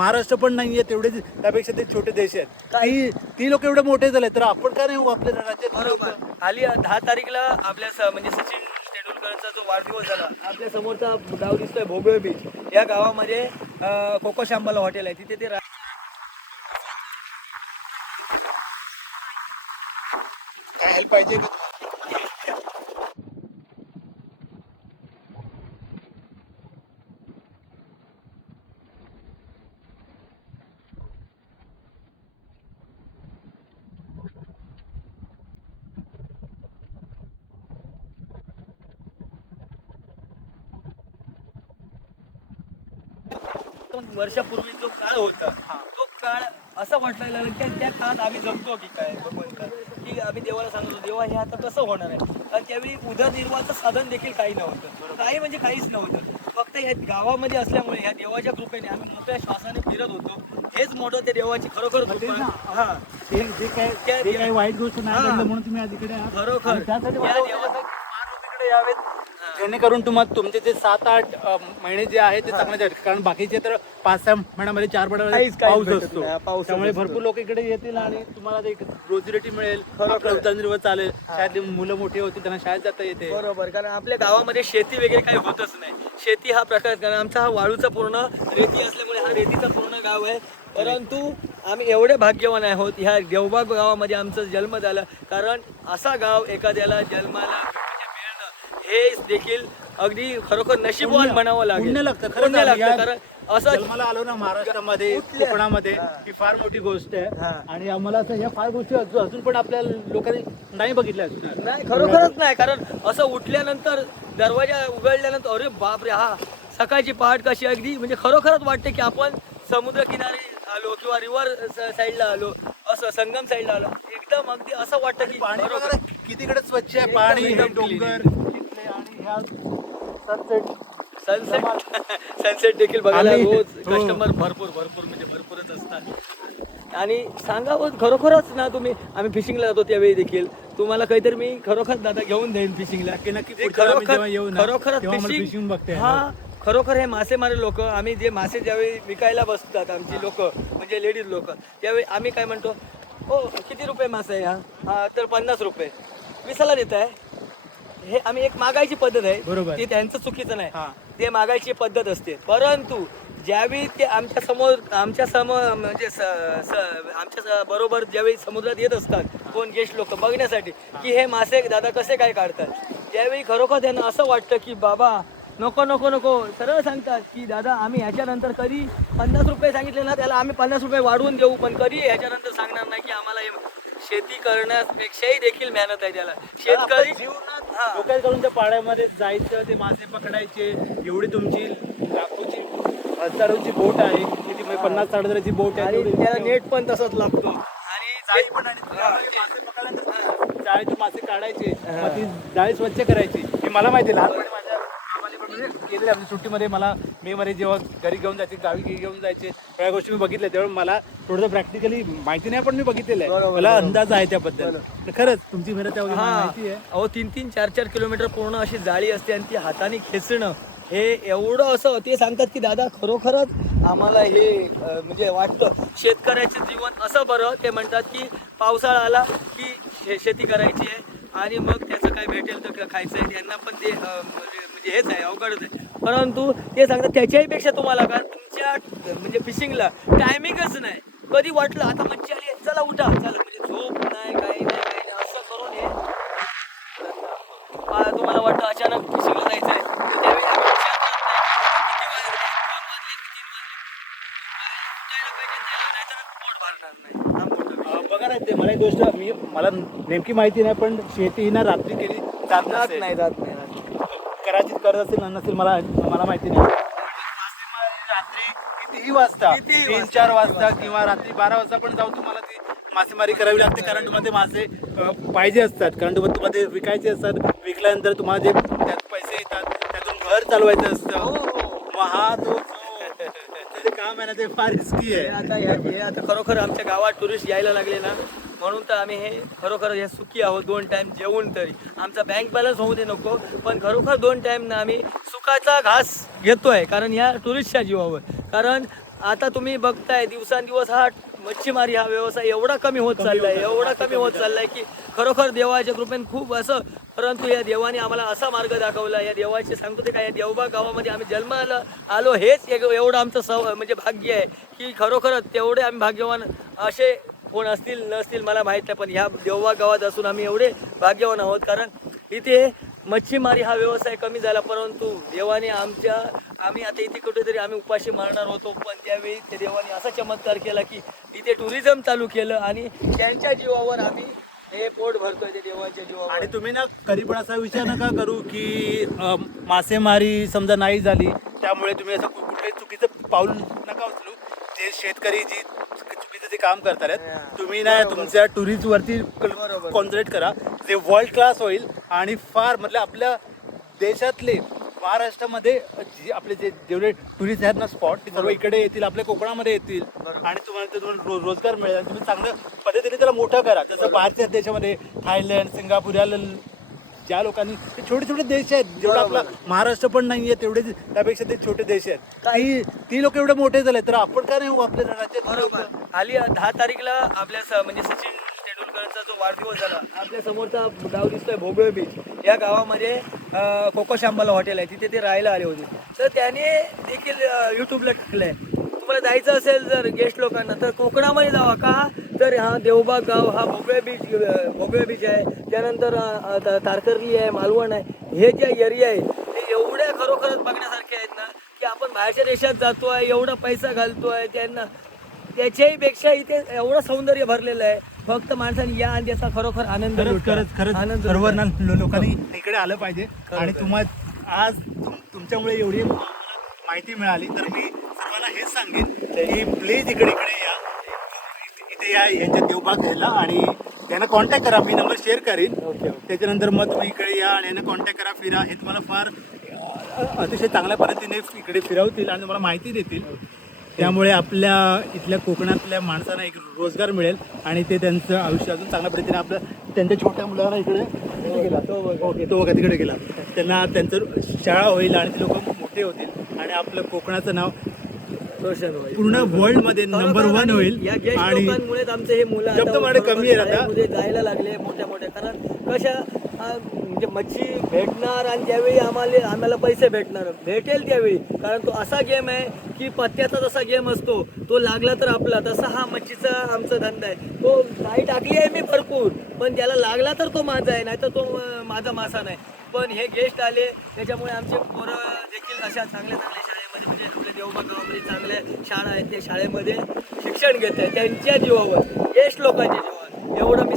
महाराष्ट्र पण नाहीये तेवढे त्यापेक्षा ते छोटे देश आहेत. काही ती लोक एवढे मोठे झाले तर आपण का नाही होऊ आपल्या राज्यात बरोबर. खाली दहा तारीखला आपल्या स- म्हणजे सचिन तेंडुलकरचा जो वाढदिवस झाला आपल्या समोरचा गाव दिसतोय भोगळे बीच या गावामध्ये अं, कोको शांबाला हॉटेल आहे. तिथे ते रा- काय हेल्प पाहिजे का वर्षापूर्वी जो काळ होता तो काळ असा वाटायला लागला की त्या काळात आम्ही जगतो की काय? का. आम्ही देवाला सांगतो देवा हे आता कसं होणार आहे? आणि त्यावेळी उदरनिर्वाहाचं साधन देखील काही नव्हतं. काही म्हणजे काहीच नव्हतं. फक्त या गावामध्ये असल्यामुळे या देवाच्या कृपेने आम्ही मोठ्या श्वासाने फिरत होतो. हेच मोठं त्या देवाची खरोखर हा. जे काय वाईट गोष्ट नाही म्हणून तुम्ही. खरोखर. त्यासाठी यावेत. जेणेकरून तुम्हाला तुमचे जे सात आठ अ, महिने जे आहेत ते चांगले कारण बाकीचे तर पाच सहा महिन्यामध्ये चार काहीच- काहीच पाऊस भेटत असतो. पाऊसच त्यामुळे असतो. भरपूर लोक इकडे येतील आणि तुम्हाला ते एक रोजीरोटी मिळेल. आपला उदरनिर्वाह चालेल. शाळेतली मुलं मोठी होतील त्यांना शाळेत जाता येते. बरोबर कारण आपल्या गावामध्ये शेती वगैरे काही होतच नाही. शेती हा प्रकार कारण आमचा हा वाळूचा पूर्ण रेती असल्यामुळे हा रेतीचा पूर्ण गाव आहे. परंतु आम्ही एवढे भाग्यवान आहोत ह्या देवबाग गावामध्ये आमचा जन्म झाला. कारण असा गाव एखाद्याला जन्माला हे देखील अगदी खरोखर नशीबवान म्हणावं लागेल पुण्य लागतं पुण्य आम्ही लागतं या कारण असं जन्माला आलो ना महाराष्ट्रामध्ये कुठल्या? कोकणामध्ये हा. ही फार मोठी गोष्ट आहे. आणि आम्हाला असं ह्या फार गोष्टी अजून अजून पण आपल्या लोकांनी नाही बघितल्या नाही खरोखरच नाही कारण असं उठल्यानंतर दरवाजा उघडल्यानंतर अरे बापरे हा सकाळची पहाट कशी अगदी म्हणजे खरोखरच वाटते की आपण समुद्र किनारी आलो किंवा रिव्हर साईडला आलो असं संगम साईडला आलो एकदम अगदी असं वाटतं की पाणी. बघा ना, कितीकडे स्वच्छ आहे पाणी हे एकदम डोंगर सनसेट सनसेट सनसेट देखील बघायला आम्ही- रोज हो. कस्टमर भरपूर भरपूर म्हणजे भरपूरच असतात. आणि सांगावं खरोखरच ना तुम्ही आम्ही फिशिंगला जातो त्यावेळी देखील. तुम्हाला काहीतरी मी खरोखर दादा घेऊन देईन फिशिंगला नक्की नक्की जे पुढच्या वेळी आम्ही खरोखर जेव्हा येऊ ना, खरोखरच तेव्हा आम्हाला fishing- fishing बघता येणार. हा खरोखर हे मासेमारी लोक आम्ही जे मासे ज्यावेळी विकायला बसतात आमची लोक म्हणजे लेडीज लोक त्यावेळी आम्ही काय म्हणतो हो किती रुपये मासा आहे हा? हा तर पन्नास रुपये. विसाला देत आहे हे आम्ही एक मागायची पद्धत आहे. बरोबर. ती त्यांचं चुकीचं नाही. ते मागायची पद्धत असते. परंतु ज्यावेळी ते आमच्यासमोर आमच्यासमोर म्हणजे स- स- आमच्या स- बरोबर ज्यावेळी समुद्रात येत असतात कोण गेस्ट लोक बघण्यासाठी की हे मासे दादा कसे काय काढतात? त्यावेळी खरोखर त्यांना असं वाटतं की बाबा नको नको नको. सरळ सांगतात की दादा आम्ही ह्याच्यानंतर कधी पन्नास रुपये सांगितले ना त्याला आम्ही पन्नास रुपये वाढवून देऊ पण कधी ह्याच्यानंतर सांगणार नाही की आम्हाला हे शेती करण्यापेक्षाही देखील मेहनत आहे त्याला. शेतकरी जीवनात. लोकांकडून त्या पाण्यामध्ये जायचं ते मासे पकडायचे एवढी तुमची लाखोची हजारोची बोट आहे. किती म्हणजे पन्नास साठ हजाराची बोट आहे त्याला नेट पण तसंच लागतो. आणि जाळी पण जाळीतून मासे काढायचे ती जाळी स्वच्छ करायची. हे मला माहिती आहे लहानपणी म्हणजे गेलेल्या म्हणजे सुट्टीमध्ये मला मे मध्ये जेव्हा घरी घेऊन जायचे गावी घेऊन जायचे सगळ्या गोष्टी मी बघितल्या. त्यामुळे मला थोडंसं प्रॅक्टिकली माहिती नाही पण मी बघितलेलं आहे. बरोबर, मला बरोबर. अंदाज आहे त्याबद्दल. तर खरंच तुमची मेहनत मला हा. माहिती आहे. अहो तीन तीन चार चार किलोमीटर पूर्ण अशी जाळी असते आणि ती हाताने खेचणं हे एवढं असं ते सांगतात की दादा खरोखरच आम्हाला हे अं, म्हणजे वाटतं शेतकऱ्याचं जीवन असं बरं. ते म्हणतात की पावसाळा आला की शे- शेती करायची आहे आणि मग त्याचं काय भेटेल तर खायचं आहे. त्यांना पण ते अं, म्हणजे म्हणजे हेच आहे अवघडच आहे. परंतु ते सांगतात त्याच्याही पेक्षा तुम्हाला कारण तुमच्या म्हणजे फिशिंगला टायमिंगच नाही. कधी वाटलं आता मच्छी आली चला उठा. चला म्हणजे झोप नाही काही नाही काही नाही असं करून हे. तुम्हाला वाटतं अचानक फिशिंगला जायचं आहे तर त्यावेळी आम्ही बघा ना ते. मला एक गोष्ट मी मला नेमकी माहिती नाही पण शेती ही ना रात्री केली जात नाही जात नाही. कदाचित करत असेल नसेल मला मला माहिती नाही. मासेमारी रात्री कितीही वाजता? तीन चार वाजता. किंवा रात्री बारा वाजता पण जाऊन तुम्हाला ती मासेमारी करावी लागते कारण तुम्हाला ते मासे पाहिजे असतात. कारण तुम्हाला तुम्हाला ते विकायचे असतात. विकल्यानंतर तुम्हाला जे त्यात पैसे येतात त्यातून घर चालवायचं असतं. हो. मग हा तो जो- ते काम आहे ना ते फार रिस्की आहे. आता हे आता खरोखर आमच्या गावात टुरिस्ट यायला लागले ना म्हणून तर आम्ही हे खरोखर हे सुखी आहोत दोन टाइम जेवून तरी. आमचा बँक बॅलन्स होऊ दे नको पण खरोखर दोन टाइम ना आम्ही सुखाचा घास घेतोय कारण या टुरिस्टच्या जीवावर. कारण आता तुम्ही बघताय दिवसांदिवस हा मच्छीमारी हा व्यवसाय एवढा कमी होत चाललाय एवढा कमी होत चाललाय की खरोखर देवाच्या कृपेने खूप असं परंतु या देवाने आम्हाला असा मार्ग दाखवला या देवाचे सांगतो ते काय या देवबाग गावामध्ये आम्ही जन्माला आलो हेच एक एवढं आमचं सव म्हणजे भाग्य आहे की खरोखरच तेवढे आम्ही भाग्यवान असे कोण असतील नसतील मला माहीत नाही पण ह्या देववा गावात असून आम्ही एवढे भाग्यवान आहोत कारण इथे मच्छीमारी हा व्यवसाय कमी झाला परंतु देवाने आमच्या आम्ही आता इथे कुठेतरी आम्ही उपाशी मारणार होतो पण त्यावेळी ते देवाने असा चमत्कार केला की इथे टुरिझम चालू केलं आणि त्यांच्या जीवावर आम्ही हे पोट भरतोय ते देवाच्या जीवावर. आणि तुम्ही ना कधी पण असा विचार नका करू की मासेमारी समजा नाही झाली त्यामुळे तुम्ही असं कु- कुठलंही चुकीचं पाऊल नका उचलू. जे शेतकरी जी जे काम करतात तुम्ही ना तुमच्या टुरिस्ट वरती. कॉन्सन्ट्रेट करा. जे वर्ल्ड क्लास होईल आणि फार मतलब आपल्या देशातले महाराष्ट्रामध्ये जे आपले जे जेवढे टुरिस्ट आहेत ना स्पॉट ते सर्व इकडे येतील आपल्या कोकणामध्ये येतील. आणि तुम्हाला ते तुम्हाला रोजगार मिळेल. आणि तुम्ही चांगल्या पद्धतीने त्याला मोठं करा. जसं बाहेरच्या देशामध्ये थायलंड सिंगापूर या ज्या लोकांनी ते छोटे छोटे देश आहेत. जेवढा आपला महाराष्ट्र पण नाहीये तेवढे त्यापेक्षा ते छोटे देश आहेत. काही ती लोक एवढे मोठे झाले तर आपण का नाही आपल्या राज्यात आली दहा तारीखला आपल्या स- म्हणजे सचिन तेंडुलकरचा जो वाढदिवस झाला आपल्या समोरचा गाव दिसतोय भोगवे बीच या गावामध्ये अं, कोको शांबाला हॉटेल आहे. तिथे ते राहायला आले होते. तर त्याने देखील युट्यूबला टाकलंय. तुम्हाला जायचं असेल जर गेस्ट लोकांना तर कोकणामध्ये जावा का? तर हा देवबाग गाव हा भोगवे बीच अं, भोगवे बीच आहे. त्यानंतर तारकर्ली आहे मालवण आहे. हे जे एरिया आहे ते एवढे खरोखरच बघण्यासारखे आहेत ना की आपण बाहेरच्या देशात जातोय एवढा पैसा घालतोय त्यांना त्याच्याही पेक्षा इथे एवढं सौंदर्य भरलेलं आहे. फक्त माणसाने या आणि त्याचा खरोखर आनंद खरंच. खरंच खरंच आनंद सर्व लुटा. ना लो- लोकांनी इकडे आलं पाहिजे. आणि तुम्हाला आज तुम- तुमच्यामुळे एवढी माहिती मिळाली. तर मी सर्वांना हेच सांगेन की प्लीज इकडे इकडे या. इथे या यांच्या देवबाग घ्यायला आणि त्यांना कॉन्टॅक्ट करा मी नंबर शेअर करेन. त्याच्यानंतर मग तुम्ही इकडे या आणि यांना कॉन्टॅक्ट करा फिरा. हे तुम्हाला फार अतिशय चांगल्या पद्धतीने इकडे फिरवतील आणि तुम्हाला माहिती देतील. त्यामुळे आपल्या इथल्या कोकणातल्या माणसांना एक रोजगार मिळेल आणि ते त्यांचं आयुष्य अजून चांगल्या पद्धतीने आपलं त्यांच्या छोट्या मुलाला इकडे गेला तो. ओके तो बघा तिकडे गेला. त्यांना त्यांचं शाळा होईल आणि ते लोक मोठे होतील. आणि आपलं कोकणाचं नाव रोशन होईल. पूर्ण वर्ल्डमध्ये नंबर वन होईल या आणि लोकांमुळेच आमचे हे मुलं आता कमी आहेत आता. शाळेमध्ये जायला लागले मोठ्या मोठ्या. कारण कशा आ, म्हणजे मच्छी भेटणार आणि त्यावेळी आम्हाला आम्हाला पैसे भेटणार. भेटेल त्यावेळी. कारण तो असा गेम आहे की पत्त्याचा जसा गेम असतो तो लागला तर आपला. तसा हा मच्छीचा आमचा धंदा आहे. तो काही टाकली आहे मी भरपूर. पण त्याला लागला तर तो माझा आहे नाही तर तो अं, माझा मासा नाही. पण हे गेस्ट आले त्याच्यामुळे आमचे पोरं देखील अशा चांगल्या चांगल्या शाळेमध्ये म्हणजे आपल्या देवबा गावामध्ये चांगल्या शाळा आहेत त्या शाळेमध्ये शिक्षण घेत आहे त्यांच्या जीवावर येश लोकांच्या जीवावर. एवढं मी